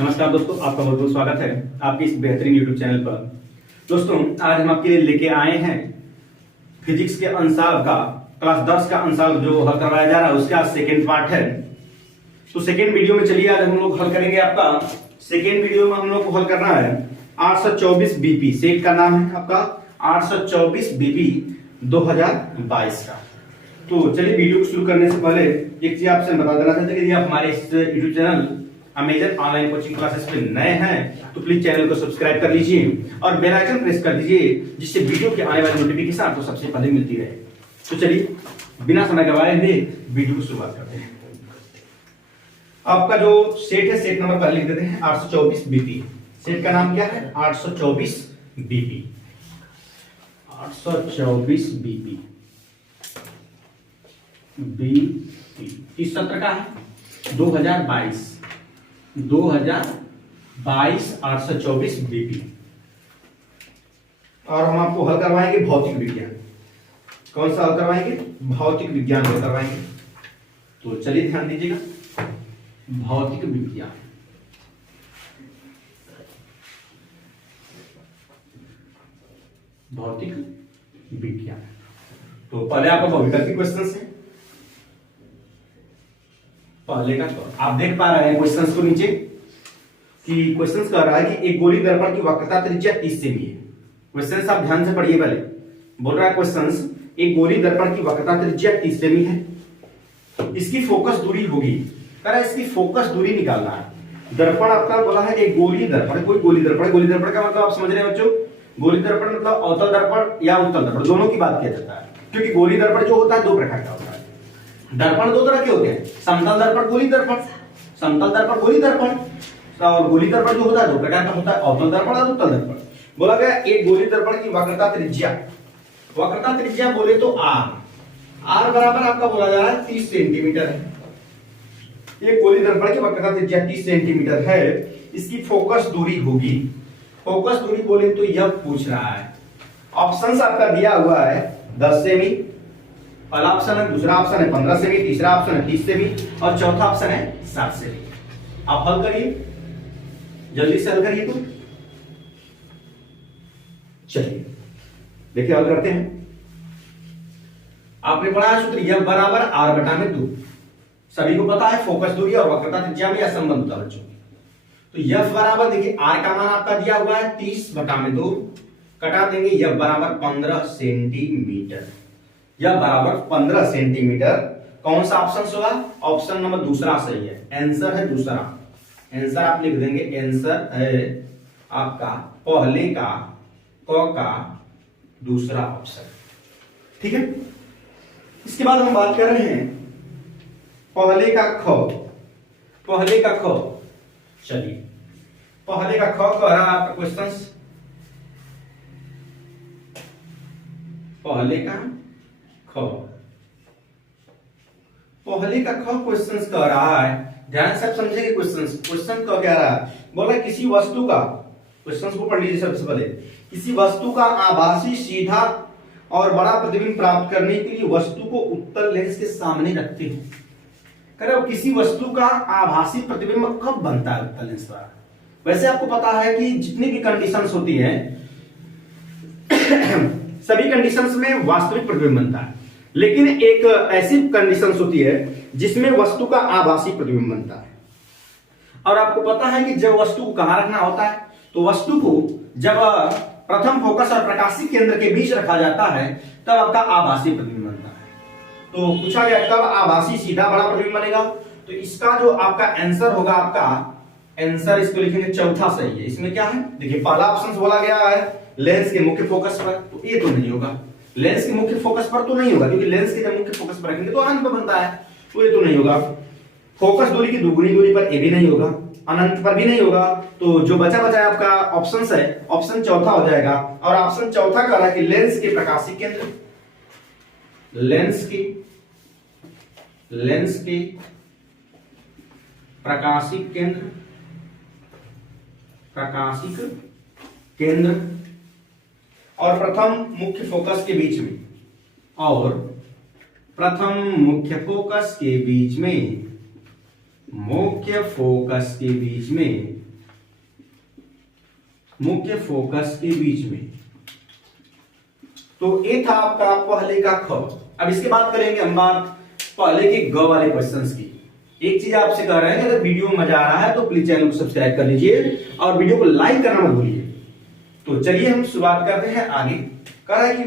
नमस्कार दोस्तों, आपका बहुत बहुत स्वागत है आपके इस बेहतरीन YouTube चैनल पर। दोस्तों, आज हम आपके लिए लेके आए हैं फिजिक्स के अंशांक का क्लास 10 का अंशांक जो हल करवाया जा रहा है उसका सेकेंड पार्ट है। तो सेकेंड वीडियो में चलिए आज हम लोग हल करेंगे। आपका सेकेंड वीडियो में हम लोग को हल करना है 824 बीपी। सेट का नाम है आपका 824 बीपी 2022 का। तो चलिए वीडियो को शुरू करने से पहले एक चीज आपसे बता देना चाहते हैं कि आप हमारे इस YouTube channel Amazon online coaching classes पे नए हैं तो प्लीज चैनल को सब्सक्राइब कर लीजिए और बेल आइकन प्रेस कर दीजिए, जिससे वीडियो की आने वाली नोटिफिकेशन आपको सबसे पहले मिलती रहे। तो चलिए बिना समय गवाए हुए वीडियो की शुरुआत करते हैं। आपका जो सेट है, सेट नंबर पहले लिख देते हैं 824 बीपी। सेट का नाम क्या है? 824 बीपी। 824 बीपी बीपी इस सत्र का है 2022 824 बीपी। और हम आपको हल करवाएंगे भौतिक विज्ञान। कौन सा हल करवाएंगे? भौतिक विज्ञान हल करवाएंगे। तो चलिए ध्यान दीजिएगा, भौतिक विज्ञान। भौतिक विज्ञान तो पहले आपका वैकल्पिक क्वेश्चन है। पहले का आप देख पा रहे हैं क्वेश्चंस को नीचे कि क्वेश्चंस कह रहा है कि एक गोली दर्पण की वक्रता त्रिज्या 30 सेमी है। क्वेश्चंस आप ध्यान से पढ़िए। पहले बोल रहा है क्वेश्चंस, एक गोली दर्पण की वक्रता त्रिज्या 30 सेमी है, इसकी फोकस दूरी होगी। कह रहा है इसकी फोकस दूरी निकालना है। दर्पण आपका बोला है एक गोली दर्पण, कोई गोली दर्पण। गोली दर्पण का मतलब आप समझ रहे हैं बच्चों, गोली दर्पण मतलब अवतल दर्पण या उत्तल दर्पण, दोनों की बात किया जाता है। क्योंकि गोली दर्पण जो होता है दो प्रकार का होता है। दर्पण दो तरह के होते हैं, समतल दर्पण, गोली दर्पण। समतल दर्पण, गोली दर्पण। और गोली दर्पण जो होता है दो प्रकार का होता है, अवतल दर्पण और उत्तल दर्पण। बोला गया एक गोली दर्पण की वक्रता त्रिज्या, वक्रता त्रिज्या बोले तो आर बराबर आपका बोला जा रहा है 30 सेंटीमीटर है। एक गोली दर्पण की वक्रता त्रिज्या 30 सेंटीमीटर है, इसकी फोकस दूरी होगी। फोकस दूरी बोले तो यह पूछ रहा है। ऑप्शंस आपका दिया हुआ है 10 सेमी, पहला ऑप्शन है, दूसरा ऑप्शन है 15 सेमी, तीसरा ऑप्शन है 30 सेमी और चौथा ऑप्शन है 7 सेमी। आप हल करिए, जल्दी से हल करिए। तो चलिए देखिए हल करते हैं। आपने पढ़ा है सूत्र यह बराबर आर बटा में 2। सभी को पता है फोकस दूरी और वक्रता त्रिज्या में यह संबंध होता है बच्चों। तो यह बराबर देखिए आर का मान आपका दिया हुआ है 30 बटा में 2, कटा देंगे यह बराबर 15 सेंटीमीटर। यह बराबर 15 सेंटीमीटर। कौन सा ऑप्शन होगा? ऑप्शन नंबर दूसरा सही है। आंसर है दूसरा। आंसर आप लिख देंगे, आंसर है आपका पहले का क का दूसरा ऑप्शन। ठीक है। इसके बाद हम बात कर रहे हैं पहले का ख। पहले का ख, चलिए पहले का ख कह रहा है आपका क्वेश्चन। पहले का ख, पहले का ख क्वेश्चन कह रहा है। ध्यान से समझेंगे क्वेश्चन। क्वेश्चन कह क्या रहा है? बोला किसी वस्तु का, क्वेश्चन को पढ़ लीजिए सबसे पहले। किसी वस्तु का आभासी सीधा और बड़ा प्रतिबिंब प्राप्त करने के लिए वस्तु को उत्तल लेंस के सामने रखते हैं। कह किसी वस्तु का आभासी प्रतिबिंब कब बनता है? उत्तल लेंस द्वारा। वैसे आपको पता है कि जितनी भी कंडीशंस होती हैं सभी कंडीशंस में वास्तविक प्रतिबिंब बनता है, लेकिन एक ऐसी कंडीशंस होती है जिसमें वस्तु का आभासी प्रतिबिंब बनता है। और आपको पता है कि जब वस्तु को कहां रखना होता है, तो वस्तु को जब प्रथम फोकस और प्रकाशीय केंद्र के बीच रखा जाता है तब आपका आभासी प्रतिबिंब बनता है। तो पूछा गया कब आभासी सीधा बड़ा प्रतिबिंब बनेगा? तो इसका जो आपका आंसर होगा, आपका आंसर इसको लिखेंगे चौथा सही है। इसमें क्या है देखिए, पहला ऑप्शन बोला गया है लेंस के मुख्य फोकस पर, तो ये तो नहीं होगा। लेंस के मुख्य फोकस पर तो नहीं होगा, क्योंकि लेंस के जब मुख्य फोकस पर रखेंगे तो अनंत पर बनता है, तो ये तो नहीं होगा। फोकस दूरी की दुगुनी दूरी पर ये भी नहीं होगा, अनंत पर भी नहीं होगा। तो जो बचा बचा आपका ऑप्शन है, ऑप्शन चौथा हो जाएगा। और ऑप्शन चौथा कह रहा है कि लेंस के प्रकाशीय केंद्र, लेंस के प्रकाशिक केंद्र, प्रकाशिक केंद्र और प्रथम मुख्य फोकस के बीच में, और प्रथम मुख्य फोकस के बीच में, मुख्य फोकस के बीच में मुख्य फोकस के बीच में। तो ये था आपका पहले का ख। अब इसके बाद करेंगे हम बात पहले के ग वाले क्वेश्चंस की। एक चीज आपसे कह रहे हैं, अगर वीडियो में मजा आ रहा है तो प्लीज चैनल को सब्सक्राइब कर लीजिए और वीडियो को लाइक करना मत भूलिए। तो चलिए हम शुरुआत करते हैं आगे। कह रहा है कि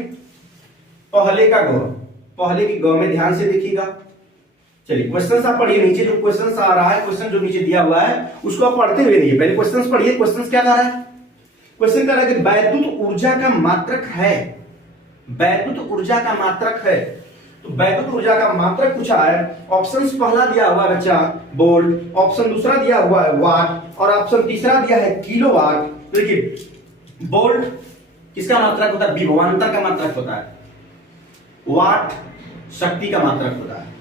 पहले का ग, पहले के ग में ध्यान से देखिएगा। चलिए क्वेश्चन आप पढ़िए, नीचे जो क्वेश्चन आ रहा है, क्वेश्चन जो नीचे दिया हुआ है उसको आप पढ़ते हुए रहिए। पहले क्वेश्चन पढ़िए। क्वेश्चन क्या कह रहा है? क्वेश्चन कह रहा है कि वैद्युत ऊर्जा का मात्रक है, वैद्युत ऊर्जा का मात्रक है। तो वैद्युत ऊर्जा का मात्रक पूछा है। ऑप्शंस पहला दिया हुआ है बच्चा वोल्ट, ऑप्शन दूसरा दिया हुआ है वाट और ऑप्शन तीसरा दिया है किलोवाट। तो देखिए वोल्ट किसका मात्रक होता है? विभवांतर का मात्रक होता है। वाट शक्ति का मात्रक होता है।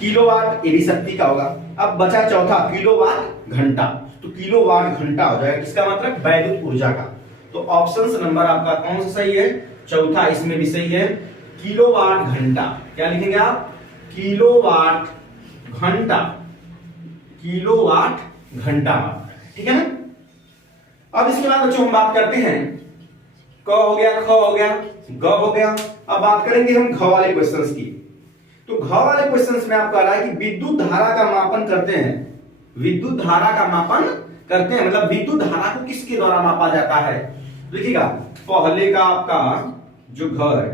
किलोवाट ये भी शक्ति का होगा। अब बचा चौथा किलोवाट घंटा। तो किलोवाट घंटा हो जाएगा किसका मात्रक? वैद्युत ऊर्जा का। तो ऑप्शन नंबर आपका कौन सा सही है? चौथा इसमें भी सही है, किलोवाट घंटा। क्या लिखेंगे आप? किलोवाट घंटा, किलोवाट घंटा। ठीक है ना? अब इसके बाद बच्चों हम बात करते हैं, क हो गया, ख हो गया, ग हो गया। अब बात करेंगे हम घ वाले क्वेश्चंस की। तो घ वाले क्वेश्चंस में आपका रहा है कि विद्युत धारा का मापन करते हैं, विद्युत धारा का मापन करते हैं, मतलब विद्युत धारा को किसके द्वारा मापा जाता है? देखिएगा पहले का आपका जो घ है,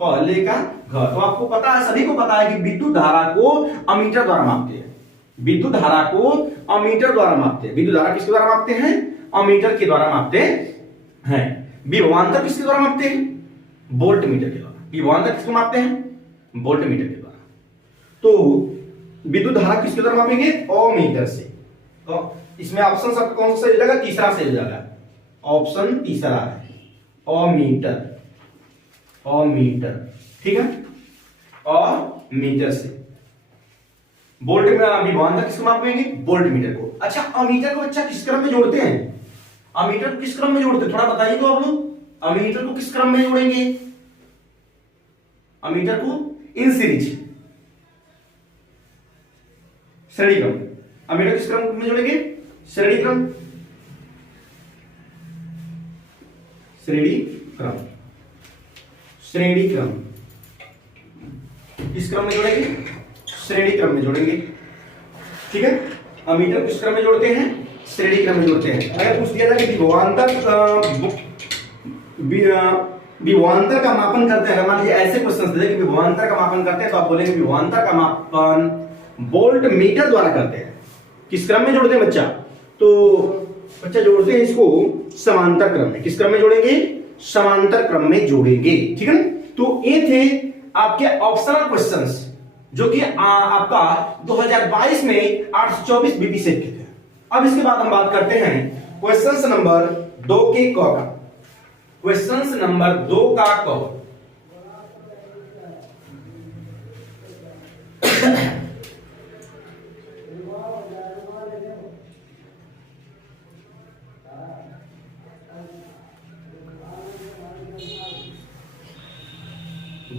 पहले का घ, तो आपको पता है, सभी को पता है कि विद्युत धारा को अमीटर द्वारा मापते हैं। विद्युत धारा को अमीटर द्वारा मापते हैं। विद्युत धारा किसके द्वारा मापते हैं? अमीटर के द्वारा मापते हैं। विभवांतर किसके द्वारा मापते हैं? वोल्ट मीटर के द्वारा। विभवांतर किसको मापते हैं? वोल्ट मीटर के द्वारा। तो विद्युत धारा किसके द्वारा मापेंगे? अमीटर से। तो इसमें ऑप्शन सब कौन सा सही हो जाएगा? तीसरा सही हो जाएगा। ऑप्शन तीसरा है अमीटर, अमीटर। ठीक है, अमीटर से। वोल्ट में विभवांतर किसको मापेंगे? वोल्ट मीटर को। अच्छा अमीटर को बच्चा किस क्रम में जोड़ते हैं? अमीटर को किस क्रम में जोड़ते हैं? थोड़ा बताइए तो आप लोग, अमीटर को किस क्रम में जोड़ेंगे? अमीटर को इन सीरीज, श्रेणी क्रम। अमीटर किस क्रम में जोड़ेंगे? श्रेणी क्रम, श्रेणी क्रम, श्रेणी क्रम। किस क्रम में जोड़ेंगे? श्रेणी क्रम में जोड़ेंगे। ठीक है, अमीटर किस क्रम में जोड़ते हैं? श्रेणी क्रम में जोड़ते हैं। अगर पूछ दिया जाए कि विभवांतर का मापन करते हैं, मान लीजिए ऐसे क्वेश्चन दे कि विभवांतर का मापन करते हैं, तो आप बोलेंगे विभवांतर का मापन वोल्ट मीटर द्वारा करते हैं। किस क्रम में जोड़ते हैं बच्चा? तो बच्चा जोड़ते हैं इसको समांतर क्रम में। किस क्रम में जोड़ेंगे? समांतर क्रम में जोड़ेंगे। ठीक है ना? तो ये थे आपके ऑप्शनल क्वेश्चंस जो कि आपका 2022 में 824 बीपी सेट के थे। अब इसके बाद हम बात करते हैं क्वेश्चंस नंबर 2 के क का। क्वेश्चंस नंबर 2 का क।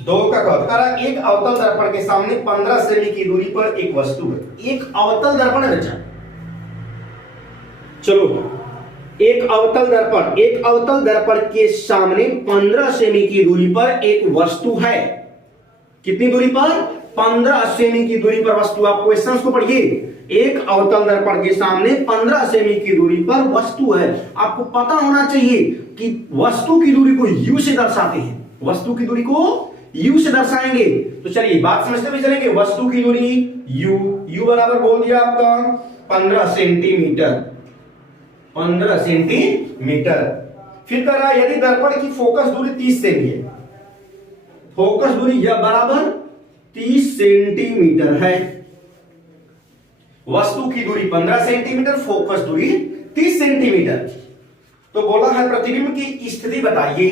दो का क। एक अवतल दर्पण के सामने 15 सेमी की दूरी पर एक वस्तु है। एक अवतल दर्पण है बच्चा। चलो एक अवतल दर्पण, एक अवतल दर्पण के सामने 15 सेमी की दूरी पर एक वस्तु है। कितनी दूरी पर? 15 सेमी की दूरी पर वस्तु। आप क्वेश्चंस को पढ़िए। एक अवतल दर्पण के सामने 15 सेमी की दूरी पर वस्तु है। आपको पता होना चाहिए कि वस्तु की दूरी को यू से दर्शाते हैं। वस्तु की दूरी को यू से दर्शाएंगे। तो चलिए बात समझते हुए चलेंगे। वस्तु की दूरी यू, यू बराबर बोल दिया आपका 15 सेंटीमीटर, 15 सेंटीमीटर। फिर कर रहा है यदि दर्पण की फोकस दूरी 30 सेमी है, फोकस दूरी यह बराबर 30 सेंटीमीटर है। वस्तु की दूरी 15 सेंटीमीटर, फोकस दूरी 30 सेंटीमीटर। तो बोला है प्रतिबिंब की स्थिति बताइए।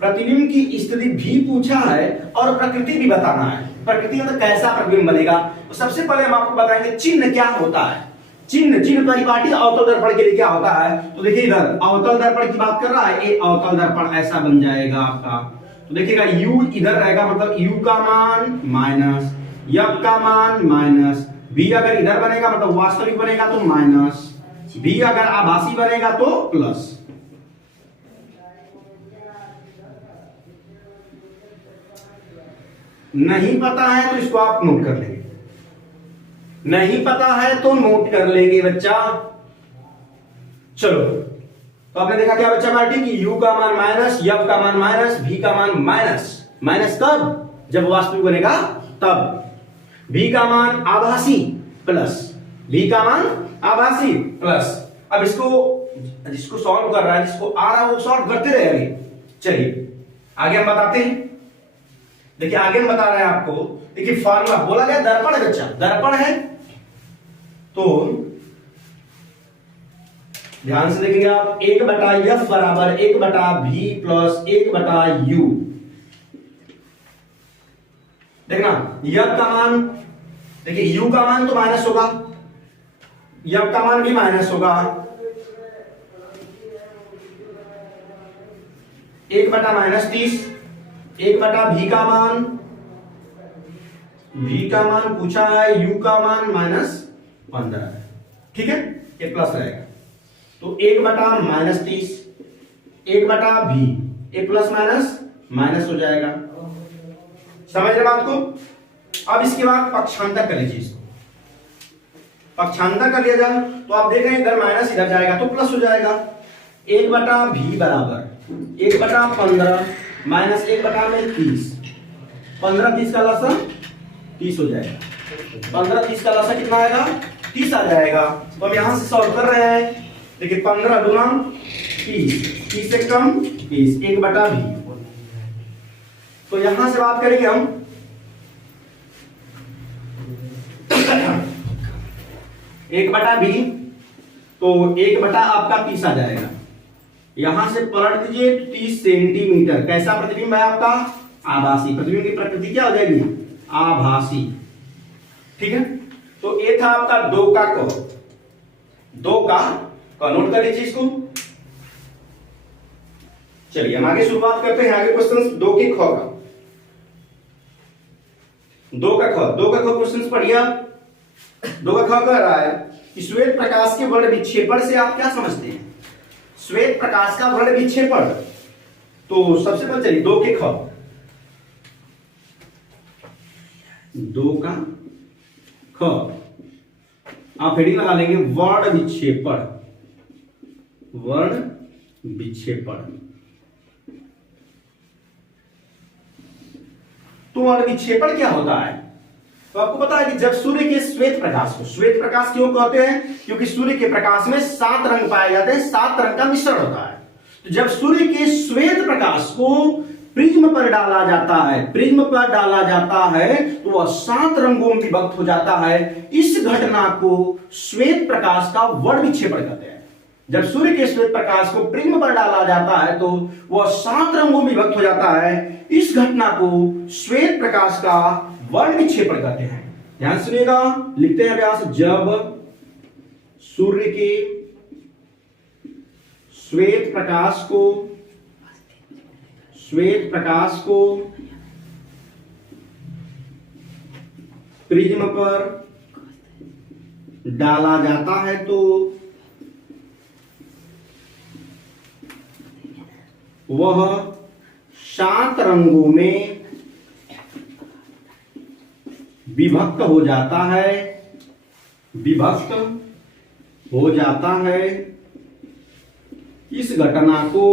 प्रतिबिंब की स्थिति भी पूछा है और प्रकृति भी बताना है। प्रकृति मतलब कैसा प्रतिबिंब बनेगा। तो सबसे पहले हम आपको बताएंगे चिन्ह क्या होता है। चिन्ह परिपाटी अवतल दर्पण के लिए क्या होता है। तो देखिए इधर अवतल दर्पण की बात कर रहा है। ये अवतल दर्पण ऐसा बन जाएगा आपका। तो देखिएगा u इधर रहेगा, मतलब u का मान माइनस, f का मान माइनस, v अगर इधर बनेगा मतलब वास्तविक बनेगा तो माइनस, भी अगर आभासी बनेगा तो प्लस। नहीं पता है तो इसको आप नोट कर लेंगे, नहीं पता है तो नोट कर लेंगे बच्चा। चलो, तो आपने देखा क्या बच्चा पार्टी की u का मान माइनस, f का मान माइनस, v का मान माइनस। माइनस कब? जब वास्तविक बनेगा तब। v का मान आभासी प्लस, v का मान आभासी प्लस। अब इसको, जिसको सॉल्व कर रहा है, जिसको आ रहा है वो सॉल्व करते रहेंगे। चलिए आगे हम बताते हैं। देखिए आगे हम बता रहे हैं आपको, देखिए फॉर्मूला बोला गया दर्पण है बच्चा, दर्पण है तो ध्यान से देखेंगे आप, 1/f बराबर 1/v प्लस 1/u। देखना f का मान, देखिए u का मान तो माइनस होगा, f का मान भी माइनस होगा, 1/-30, 1/v का मान, v का मान पूछा है, u का मान -15 है, ठीक है, ये प्लस रहेगा तो 1/-30, 1/v, ये प्लस माइनस माइनस हो जाएगा। समझ रहे बात को? अब इसके बाद पक्षांतर कर लीजिए इसको, पक्षांतर कर लिया जाए तो आप देख रहे हैं इधर माइनस इधर जाएगा तो प्लस हो जाएगा। 1/v बराबर 1/15 माइनस 1/30, 15-30 का लसा 30 हो जाएगा, 15-30 का लसा कितना आएगा? 30 आ जाएगा। तो अब यहां से सॉल्व कर रहे हैं, देखिए 15 दूना 30, 30 से कम 30, 1/v। तो यहां से बात करेंगे हम 1/v, तो 1/ आपका 30 आ जाएगा। यहां से पलट दीजिए तो 30 सेंटीमीटर। कैसा प्रतिबिंब है आपका? आभासी। प्रतिबिंब की प्रकृति क्या हो जाएगी? आभासी, ठीक है। तो ये था आपका 2 का क, 2 का क, नोट कर लीजिए इसको। चलिए हम आगे शुरुआत करते हैं, आगे क्वेश्चन 2 के ख का, 2 का ख, 2 का ख क्वेश्चन पढ़िए। 2 का ख कह रहा है कि श्वेत प्रकाश के वर्ण विक्षेपण से आप क्या समझते हैं? श्वेत प्रकाश का वर्ण विक्षेपण, तो सबसे पहले चलिए 2 के ख, 2 का ख आप हेडिंग लगा लेंगे वर्ण विक्षेपण, वर्ण विक्षेपण। तो वर्ण विक्षेपण क्या होता है? तो आपको पता है कि जब सूर्य के श्वेत प्रकाश को, श्वेत प्रकाश क्यों कहते हैं? क्योंकि सूर्य के प्रकाश में 7 रंग पाए जाते हैं, 7 रंग का मिश्रण होता है। तो जब सूर्य के श्वेत प्रकाश को प्रिज्म पर डाला जाता है, प्रिज्म पर डाला जाता है तो वह 7 रंगों में विभक्त हो जाता है। इस घटना को श्वेत प्रकाश का वर्ण विक्षेपण कहते हैं। जब सूर्य के श्वेत प्रकाश को प्रिज्म पर डाला जाता है तो वह 7 रंगों में विभक्त हो जाता है। इस घटना को श्वेत प्रकाश का वर्ण विक्षेपण कहते हैं। ध्यान सुनिएगा, लिखते हैं अभ्यास। जब सूर्य के श्वेत प्रकाश को, श्वेत प्रकाश को प्रिज्म पर डाला जाता है तो वह 7 रंगों में विभक्त हो जाता है, विभक्त हो जाता है। इस घटना को,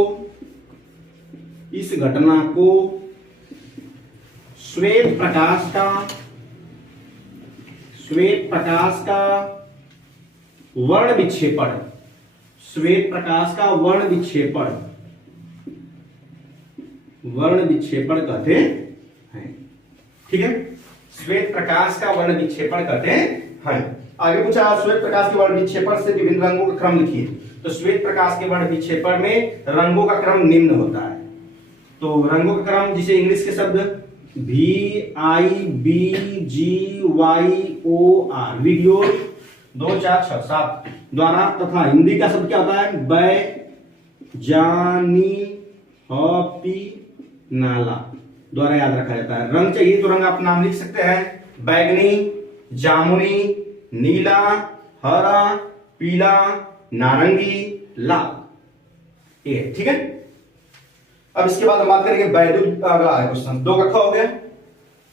इस घटना को श्वेत प्रकाश का, श्वेत प्रकाश का वर्ण विक्षेपण, श्वेत प्रकाश का वर्ण विक्षेपण, वर्ण विक्षेपण कहते हैं, ठीक है। श्वेत प्रकाश का वर्ण विक्षेपण कहते हैं। आगे पूछा श्वेत प्रकाश के वर्ण विक्षेपण से विभिन्न रंगों का क्रम लिखिए। तो श्वेत प्रकाश के वर्ण विक्षेपण में रंगों का क्रम निम्न होता है। तो रंगों का क्रम, जिसे इंग्लिश के शब्द VIBGYOR, वीडियो 2 4 6 7 द्वारा, तथा हिंदी का शब्द क्या होता है? बैजानी हॉपी नाला द्वारा याद रखा जाता है। रंग चाहिए तो रंग आप नाम लिख सकते हैं, बैगनी, जामुनी, नीला, हरा, पीला, नारंगी, लाल, ये ठीक है। अब इसके बाद हम बात करेंगे वैद्युत, अगला है क्वेश्चन 2 का ख हो गया,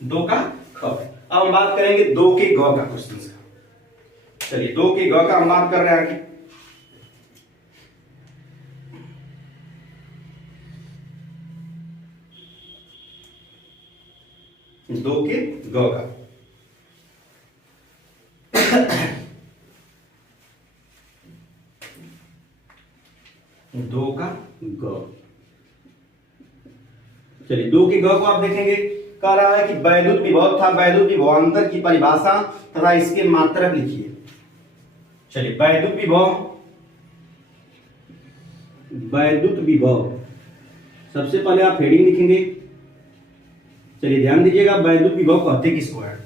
2 का ख। अब हम बात करेंगे 2 के ग का क्वेश्चन का। चलिए 2 के ग का हम बात कर रहे हैं आगे। 2 के ग का 2 का ग। चलिए 2 के ग को आप देखेंगे, कह रहा है कि वैद्युत विभव तथा वैद्युत विभवांतर की परिभाषा तथा इसके मात्रक लिखिए। चलिए वैद्युत विभव, वैद्युत विभव सबसे पहले आप हेडिंग लिखेंगे। चलिए ध्यान दीजिएगा, वैद्युत विभव कहते किसको है?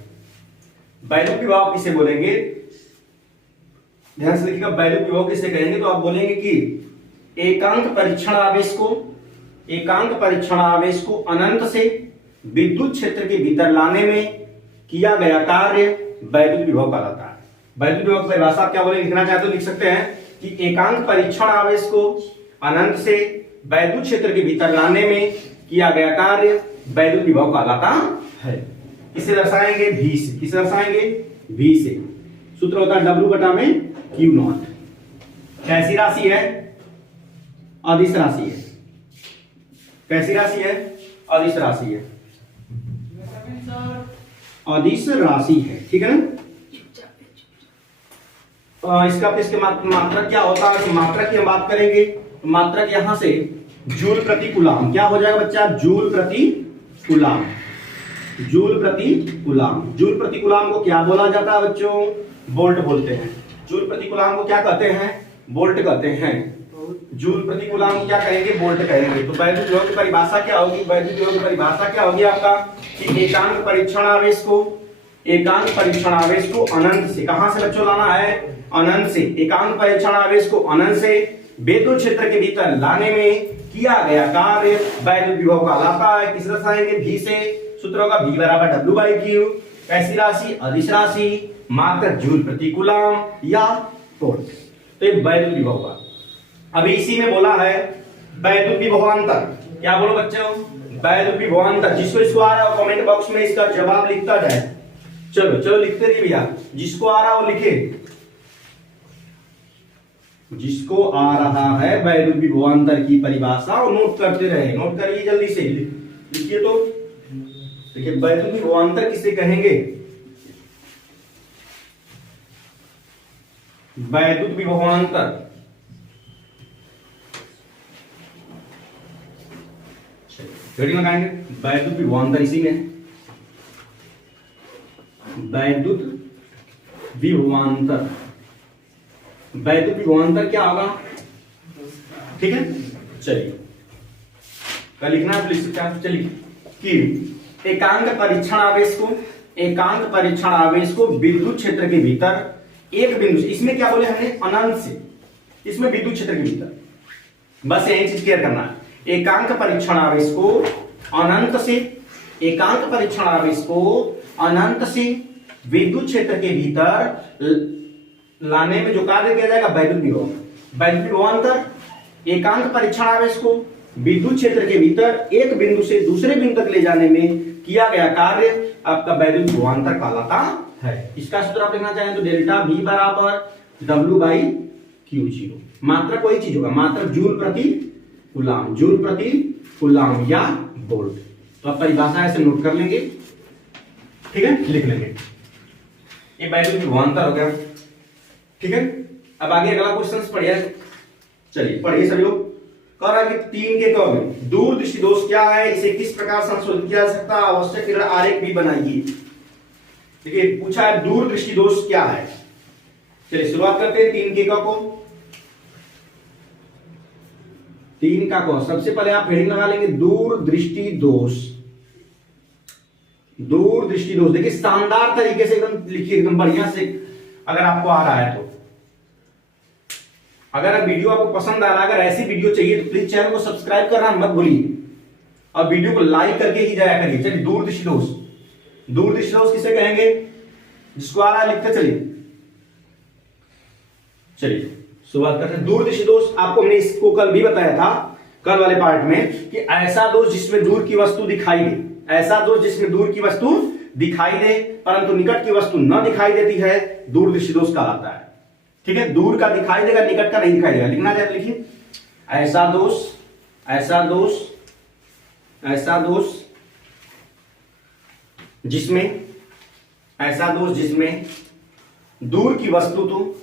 वैद्युत विभव किसे बोलेंगे? ध्यान से लिखिएगा, वैद्युत विभव किसे कहेंगे? तो आप बोलेंगे कि एकांक परीक्षण आवेश को, एकांक परीक्षण आवेश को अनंत से विद्युत क्षेत्र के भीतर लाने में किया गया कार्य वैद्युत विभव कहलाता है। वैद्युत विभव की परिभाषा क्या बोले, लिखना चाहते हो लिख सकते हैं कि एकांक परीक्षण आवेश को अनंत से वैद्युत क्षेत्र के भीतर लाने में किया गया कार्य वैद्युत विभव कहलाता है। इसे दर्शाएंगे V से। किसे दर्शाएंगे? V से। सूत्र होता है W बटा में Q नॉट। कैसी राशि है? अदिश राशि है। कैसी राशि है? अदिश राशि है। अदिश राशि है, ठीक है ना। इसका इसके मात्रक क्या होता है? मात्रक की हम बात करेंगे, मात्रक यहां से जूल प्रति कूलाम क्या हो जाएगा बच्चा? जूल प्रति कूलाम। जूल प्रति कूलाम। जूल प्रति कूलाम को क्या बोला जाता है बच्चों? वोल्ट बोलते हैं। जूल प्रति कूलाम को क्या कहते हैं? वोल्ट कहते हैं। जूल प्रति कूलाम को क्या कहेंगे? वोल्ट कहेंगे। तो वैद्युत विभव की परिभाषा क्या होगी? वैद्युत विभव की परिभाषा क्या होगी आपका कि एकांक परीक्षण आवेश को, एकांक परीक्षण आवेश को अनंत से, कहां से बच्चों लाना है? अनंत से। एकांक परीक्षण आवेश को अनंत से विद्युत क्षेत्र के भीतर लाने में किया गया कार्य वैद्युत विभव कहलाता है। किस दर्शाएंगे? V से। सूत्र होगा V बराबर W बाई Q। कैसी राशि? अदिश राशि। मात्रक जूल प्रति कूलाम या वोल्ट। तो ये वैद्युत विभव का। अभी इसी में बोला है वैद्युत विभवांतर। क्या बोलो बच्चों? वैद्युत विभवांतर। जिसको इसको आ रहा है वो कमेंट बॉक्स में इसका जवाब लिखता जाए। चलो चलो लिखते रहिए भैया, जिसको आ रहा है वो लिखे। जिसको आ रहा है वैद्युत विभवांतर की परिभाषा और नोट करते रहे। नोट करिए जल्दी से, लिखिए। तो देखिए वैद्युत विभवांतर किसे कहेंगे? वैद्युत विभवांतर हेडिंग लगाएंगे वैद्युत विभवांतर, इसी में वैद्युत विभवांतर। वैद्युत विभवांतर क्या होगा? ठीक है, चलिए क्या लिखना है? लिख सकते हैं। चलिए कि एकांक परीक्षण आवेश को, एकांक परीक्षण आवेश को विद्युत क्षेत्र के भीतर एक बिंदु से, इसमें क्या बोले हमने? अनंत से। इसमें विद्युत क्षेत्र के भीतर, बस यही चीज क्लियर करना है। एकांक परीक्षण आवेश को अनंत से, एकांक परीक्षण आवेश को अनंत से विद्युत क्षेत्र के भीतर लाने में जो कार्य किया जाएगा वैद्युत विभव। वैद्युत विभवांतर एकांक परीक्षण आवेश को विद्युत क्षेत्र के भीतर एक बिंदु से दूसरे बिंदु तक ले जाने में किया गया कार्य आपका वैद्युत विभवांतर कहलाता है। इसका सूत्र आप लिखना चाहें तो डेल्टा V बराबर W बाई Q0। मात्रक कोई चीज होगा, मात्रक जूल प्रति कूलाम, जूल प्रति कूलाम या वोल्ट। तो आप परिभाषा ऐसे नोट कर लेंगे, ठीक है, लिख लेंगे। ये वैद्युत विभवांतर हो गया, ठीक है। अब आगे अगला क्वेश्चन पढ़िए। चलिए पढ़िए सभी लोग। कह रहा है कि 3 के क में दूरदृष्टि दोष क्या है, इसे किस प्रकार संशोधित किया जा सकता है, आवश्यक किरण आरेख भी बनाइए। देखिए पूछा है दूरदृष्टि दोष क्या है। चलिए शुरुआत करते हैं 3 के क को। 3 का क, सबसे पहले आप हेडिंग लगा लेंगे दूरदृष्टि दोष। दूरदृष्टि दोष देखिए शानदार तरीके से एकदम लिखिए, एकदम बढ़िया से, अगर आपको आ रहा है तो। अगर वीडियो आपको पसंद आ रहा है, अगर ऐसी वीडियो चाहिए तो प्लीज चैनल को सब्सक्राइब करना मत भूलिए और वीडियो को लाइक करके ही जाया करिए। चलिए दूरदृष्टि दोष। दूरदृष्टि दोष किसे कहेंगे? जिसको आ रहा है लिखते चलिए। चलिए शुरुआत करते हैं। दूरदृष्टि दोष आपको हमने इसको कल भी बताया था, कल वाले पार्ट में, कि ऐसा दोष जिसमें दूर की वस्तु दिखाई दे, ऐसा दोष जिसमें दूर की वस्तु दिखाई दे परंतु निकट की वस्तु न दिखाई देती है, दूरदृष्टि दोष कहलाता है। ठीक है, दूर का दिखाई देगा, निकट का नहीं दिखाई देगा। लिखना चाहे लिखिए, ऐसा दोष, ऐसा दोष, ऐसा दोष जिसमें, ऐसा दोष जिसमें दूर की वस्तु तो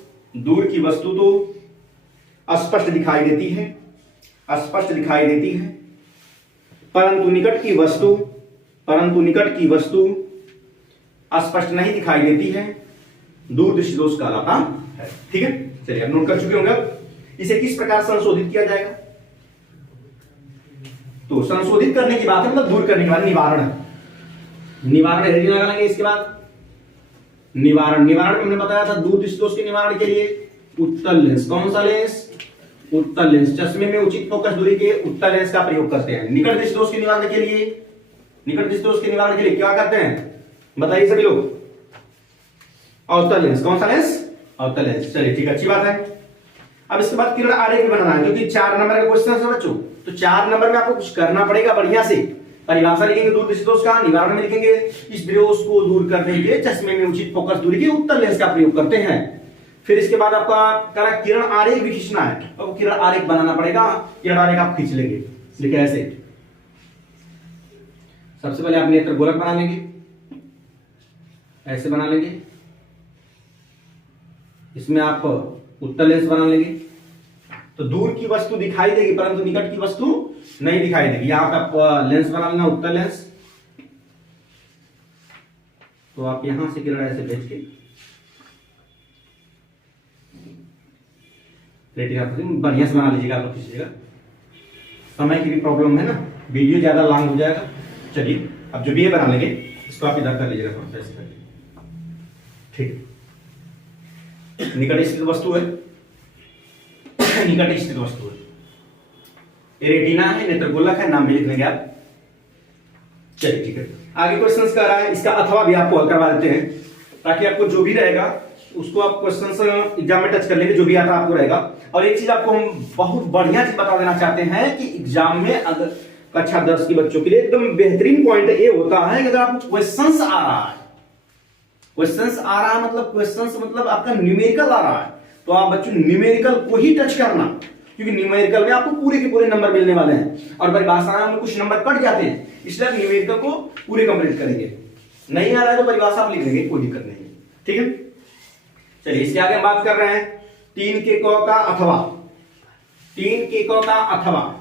स्पष्ट दिखाई देती है, स्पष्ट दिखाई देती है, परंतु निकट की वस्तु स्पष्ट नहीं दिखाई देती है, दूरदृष्टि दोष कहलाता है। ठीक है, चलिए अब नोट कर चुके होंगे। इसे किस प्रकार संशोधित किया जाएगा? तो संशोधित करने की बात है, मतलब दूर करने के बाद निवारण, निवारण हेडिंग लगा लेंगे। इसके बाद निवारण, निवारण में हमने बताया था दूरदृष्टि दोष के निवारण के लिए उत्तल लेंस, कौन सा लेंस? उत्तल लेंस। चश्मे में उचित फोकस दूरी के उत्तल लेंस का प्रयोग करते हैं। निकट दृष्टि दोष के निवारण के लिए, निकट दृष्टि दोष के निवारण के लिए क्या करते हैं बताइए सभी लोग? अवतल लेंस, कौन सा लेंस? अवतल लेंस। चलिए ठीक है, अच्छी बात है। अब इसके बाद किरण आरेख भी बनाना है, क्योंकि 4 नंबर का क्वेश्चन है बच्चों, तो 4 नंबर में आपको कुछ करना पड़ेगा बढ़िया से। परिभाषा लिखेंगे दूरदृष्टि दोष का, निवारण में लिखेंगे इस दोष को दूर करने के चश्मे में उचित फोकस दूरी के उत्तल लेंस का प्रयोग करते हैं। फिर इसके बाद आपका किरण आरेख भी खींचना है, तो किरण आरेख बनाना पड़ेगा। किरण आरेख आप खींच लेंगे, लिखे ऐसे। सबसे पहले आप नेत्र गोलक बना लेंगे, ऐसे बना लेंगे। इसमें आप उत्तल लेंस बना लेंगे, तो दूर की वस्तु दिखाई देगी परंतु निकट की वस्तु नहीं दिखाई देगी। यहां पे आप लेंस बना लेना, उत्तल लेंस। तो आप यहां से किरण ऐसे भेज के रेटिना बढ़िया से बना लीजिएगा, आप खींचिएगा। समय की भी प्रॉब्लम है ना, वीडियो ज्यादा लॉन्ग हो जाएगा। चलिए अब जो भी ये बना लेंगे इसको आप इधर कर लीजिएगा, थोड़ा सा ऐसे कर लीजिए। ठीक, निकट स्थित वस्तु है, निकट स्थित वस्तु है, ये रेटिना है, नेत्रगोलक है, नाम भी लिख लेंगे आप। चलिए ठीक है, आगे क्वेश्चन कर रहा है, इसका अथवा भी आपको हल करवा देते हैं, ताकि आपको जो भी रहेगा उसको आप क्वेश्चन एग्जाम में टच कर लेंगे, जो भी आता आपको रहेगा। और एक चीज आपको हम बहुत बढ़िया चीज बता देना चाहते हैं कि एग्जाम में अगर कक्षा 10 के बच्चों के लिए एकदम बेहतरीन पॉइंट ये होता है कि अगर आपको क्वेश्चंस आ रहा है, क्वेश्चंस आ रहा है मतलब क्वेश्चंस मतलब आपका न्यूमेरिकल आ रहा है, तो आप बच्चों न्यूमेरिकल को ही टच करना, क्योंकि न्यूमेरिकल में आपको पूरे के पूरे नंबर मिलने वाले हैं। और परिभाषा में कुछ नंबर कट जाते हैं, इसलिए न्यूमेरिकल को पूरे कंप्लीट करेंगे। नहीं आ रहा है तो परिभाषा आप लिख लेंगे, कोई दिक्कत नहीं है। ठीक है, चलिए इसके आगे हम बात कर रहे हैं 3 के क का अथवा, 3 के क का अथवा।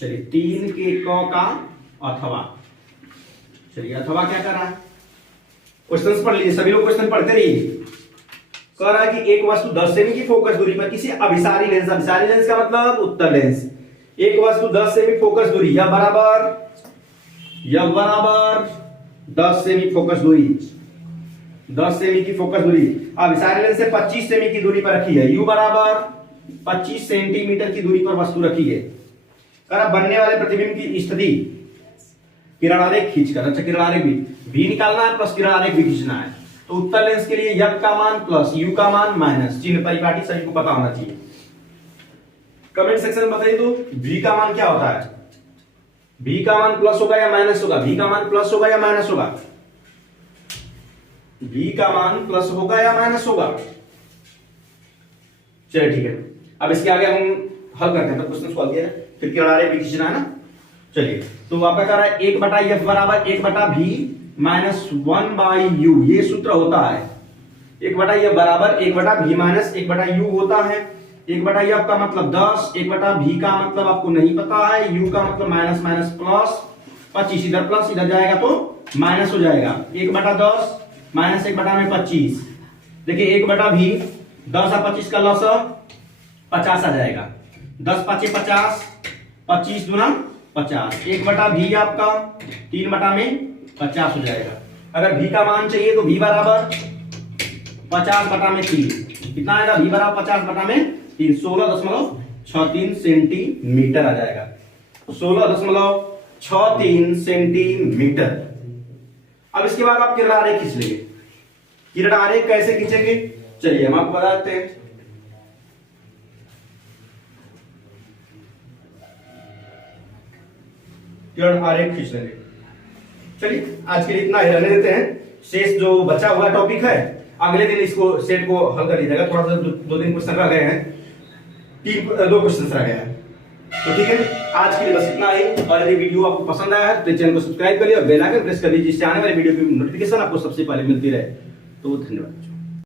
चलिए 3 के क का अथवा, चलिए अथवा क्या कर रहा है? क्वेश्चंस पढ़ लीजिए, सभी लोग क्वेश्चन पढ़ते रहिए। कह रहा है कि एक वस्तु 10 सेमी की फोकस दूरी पर किसी अभिसारी लेंस, अभिसारी लेंस का मतलब उत्तल लेंस, एक वस्तु 10 सेमी फोकस दूरी या बराबर 10 सेमी फोकस दूरी, 10 सेमी की फोकस दूरी अभिसारी लेंस से 25 सेमी की दूरी पर रखी है, यू बराबर 25 सेंटीमीटर की दूरी पर वस्तु रखी है। बनने वाले प्रतिबिंब की स्थिति किरण आरेख खींचकर, अच्छा किरण आरेख भी निकालना है प्लस किरण आरेख भी खींचना है। तो उत्तल लेंस के लिए एफ का मान प्लस यू का मान माइनस, चिन्ह परिपाटी सभी को पता होना चाहिए। कमेंट सेक्शन में बताइए तो v का मान क्या होता है? v का मान प्लस होगा या माइनस होगा? v का मान प्लस होगा या माइनस होगा? v का मान प्लस होगा या माइनस होगा? चलिए ठीक है, अब इसके आगे हम हल करते हैं, तो क्वेश्चन सॉल्व किया है, फिर किरण आरेख भी खींचना है ना। चलिए तो आपका कह रहा है 1/f बराबर 1/v माइनस 1/u, ये सूत्र होता है। 1/f बराबर 1/v माइनस 1/u होता है। 1/f का मतलब 10, 1/v का मतलब आपको नहीं पता है, u का मतलब माइनस माइनस प्लस, 25 इधर प्लस इधर जाएगा तो माइनस हो जाएगा। 1/10 माइनस 1/25, देखिए 1/v 10 और 25 का लॉस 50 आ जाएगा, 10 5 50, 25 दूना 50, 1/v आपका 3/50 हो जाएगा। अगर v का मान चाहिए तो v बराबर 50/3, कितना आएगा? v बराबर 50/3, 16.63 सेंटीमीटर आ जाएगा, 16.63 सेंटीमीटर। अब इसके बाद आप किरण आरेख खींच लेंगे। किरण आरेख कैसे खींचेंगे? चलिए हम आपको बताते हैं। किरण आरेख खींच लेंगे। चलिए आज के लिए इतना ही रहने देते हैं। शेष जो बचा हुआ टॉपिक है अगले दिन इसको सेट को हल कर लीजिएगा। थोड़ा सा दो तीन क्वेश्चन रह गए हैं, दो क्वेश्चन रह गए हैं। तो ठीक है, आज के लिए बस इतना ही। और यदि वीडियो आपको पसंद आया है तो चैनल को सब्सक्राइब कर लिया और बेल आइकन प्रेस कर लीजिए, जिससे आने वाले वीडियो की नोटिफिकेशन आपको सबसे पहले मिलती रहे। तो धन्यवाद।